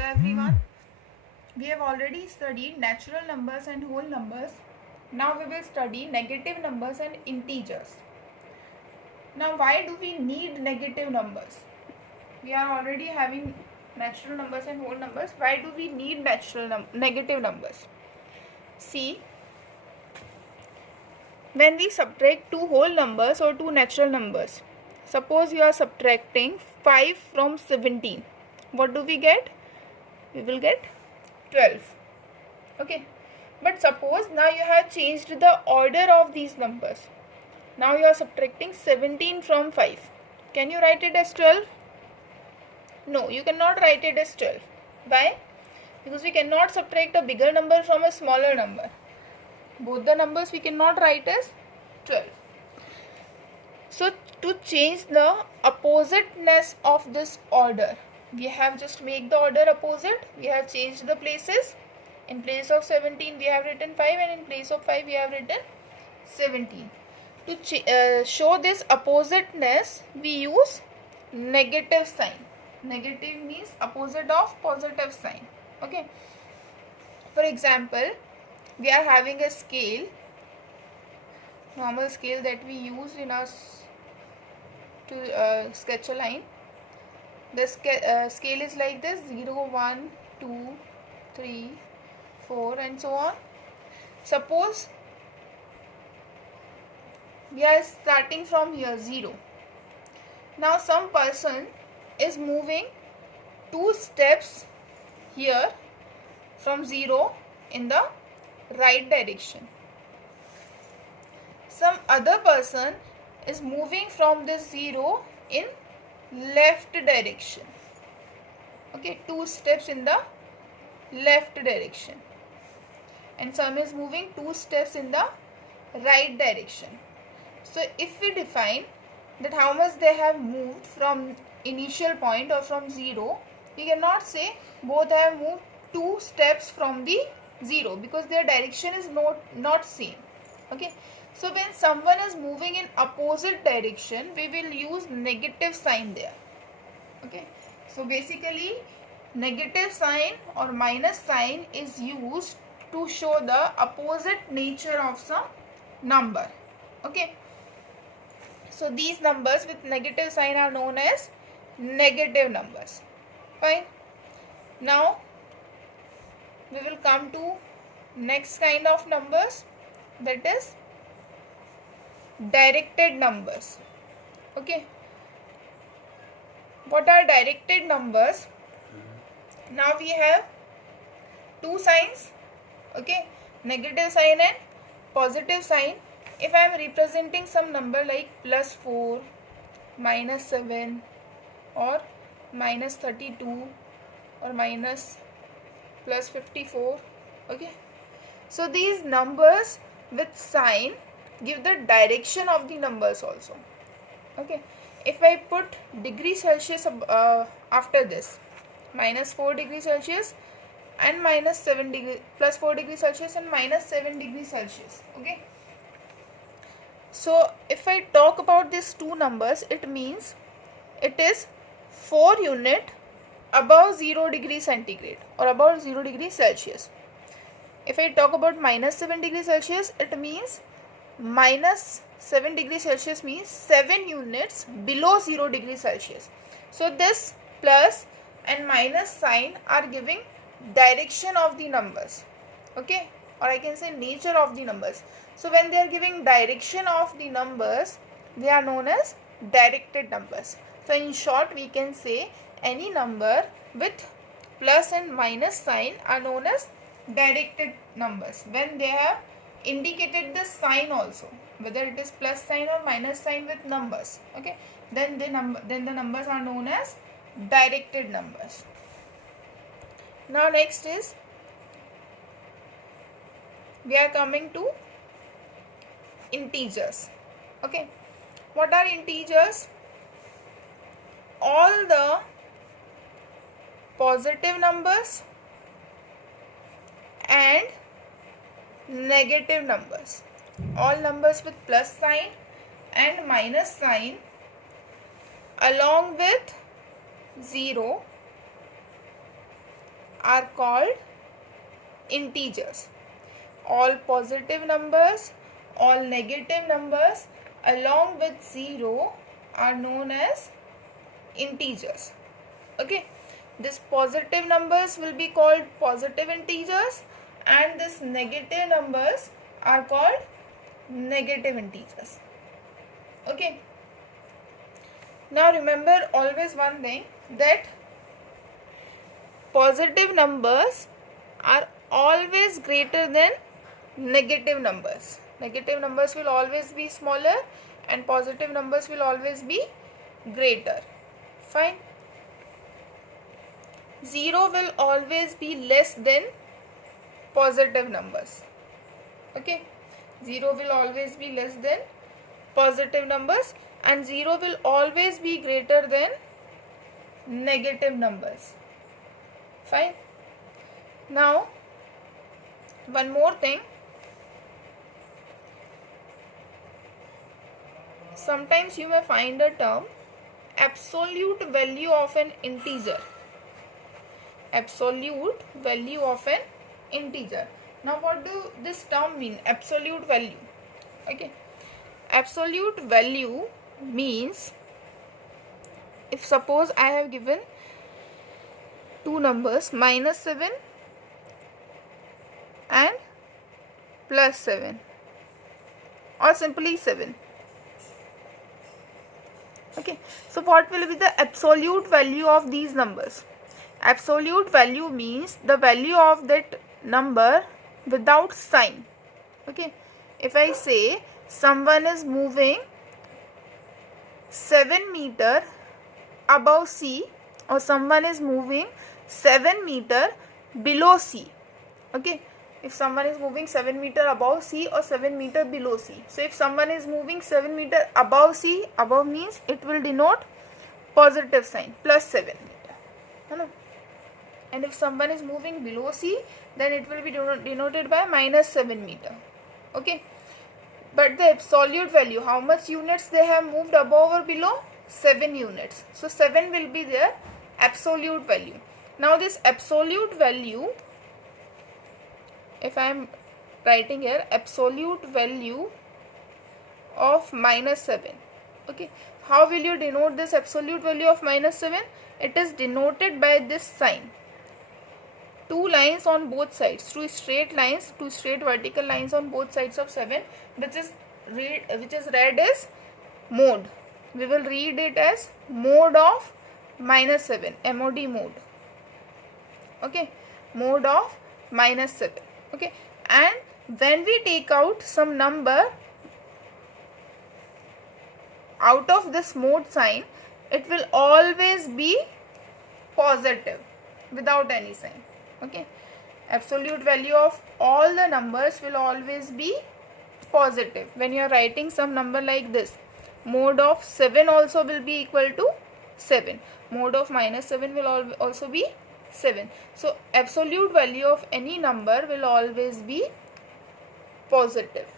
Hello everyone. We have already studied natural numbers and whole numbers. Now we will study negative numbers and integers. Now why do we need negative numbers? We are already having natural numbers and whole numbers. Why do we need negative numbers? See, when we subtract two whole numbers or two natural numbers, suppose you are subtracting 5 from 17. What do we get? We will get 12. Okay, but suppose now you have changed the order of these numbers. Now you are subtracting 17 from 5. Can you write it as 12? No, you cannot write it as 12. Why? Because we cannot subtract a bigger number from a smaller number. Both the numbers we cannot write as 12. So to change the oppositeness of this order, we have just make the order opposite. We have changed the places. In place of 17 we have written 5 and in place of 5 we have written 17. To show this oppositeness we use negative sign. Negative means opposite of positive sign. Okay. For example, we are having a scale, normal scale that we use in our to sketch a line. The scale is like this: 0, 1, 2, 3, 4 and so on. Suppose we are starting from here 0. Now some person is moving 2 steps here from 0 in the right direction. Some other person is moving from this 0 in left direction. Okay, 2 steps in the left direction, and some is moving 2 steps in the right direction. So if we define that how much they have moved from initial point or from 0, we cannot say both have moved 2 steps from the 0 because their direction is not same. Okay, so when someone is moving in opposite direction, we will use negative sign there. Okay, so basically negative sign or minus sign is used to show the opposite nature of some number. Okay, so these numbers with negative sign are known as negative numbers. Fine. Now we will come to next kind of numbers, that is directed numbers. Okay, what are directed numbers? Now we have two signs. Okay, negative sign and positive sign. If I am representing some number like +4, -7 or -32 or +54, okay, so these numbers with sign give the direction of the numbers also. Okay, if I put degree Celsius after this, -4 degrees Celsius and -7 degree, +4 degrees Celsius and -7 degrees Celsius. Okay, so if I talk about these two numbers, it means it is 4 unit above 0 degree centigrade or above 0 degree Celsius. If I talk about -7 degrees Celsius, it means -7 degrees Celsius means 7 units below 0 degrees Celsius. So this plus and minus sign are giving direction of the numbers. Okay, or I can say nature of the numbers. So when they are giving direction of the numbers, they are known as directed numbers. So in short, we can say any number with plus and minus sign are known as directed numbers when they have indicated the sign also, whether it is plus sign or minus sign with numbers. Okay, then the numbers are known as directed numbers. Now next is we are coming to integers. Okay, what are integers? All the positive numbers and negative numbers, all numbers with plus sign and minus sign along with 0 are called integers. All positive numbers, all negative numbers along with 0 are known as integers. Okay, this positive numbers will be called positive integers and this negative numbers are called negative integers. Okay, now remember always one thing, that positive numbers are always greater than negative numbers. Negative numbers will always be smaller and positive numbers will always be greater. Fine. 0 will always be less than positive numbers. Okay, 0 will always be less than positive numbers and 0 will always be greater than negative numbers. Fine. Now one more thing, sometimes you may find a term absolute value of an integer. Absolute value of an integer. Now what do this term mean, absolute value? Okay, absolute value means, if suppose I have given two numbers -7 and +7 or simply 7. Okay, so what will be the absolute value of these numbers? Absolute value means the value of that number without sign. Okay, if I say someone is moving 7 meter above C or someone is moving 7 meter below C. Okay, if someone is moving 7 meter above C or 7 meter below C. So if someone is moving 7 meter above C, above means it will denote positive sign, +7 meter. Hello. And if someone is moving below C, then it will be denoted by -7 meter. Okay, but the absolute value, how much units they have moved above or below? 7 units. So 7 will be their absolute value. Now this absolute value, if I am writing here absolute value of -7. Okay, how will you denote this absolute value of -7? It is denoted by this sign. Two lines on both sides, two straight lines, two straight vertical lines on both sides of 7, which is read as mode. We will read it as mode of -7, MOD mode. Okay, mode of -7. Okay, and when we take out some number out of this mode sign, it will always be positive without any sign. Okay, absolute value of all the numbers will always be positive. When you are writing some number like this, mode of 7 also will be equal to 7. Mode of -7 will also be 7. So absolute value of any number will always be positive.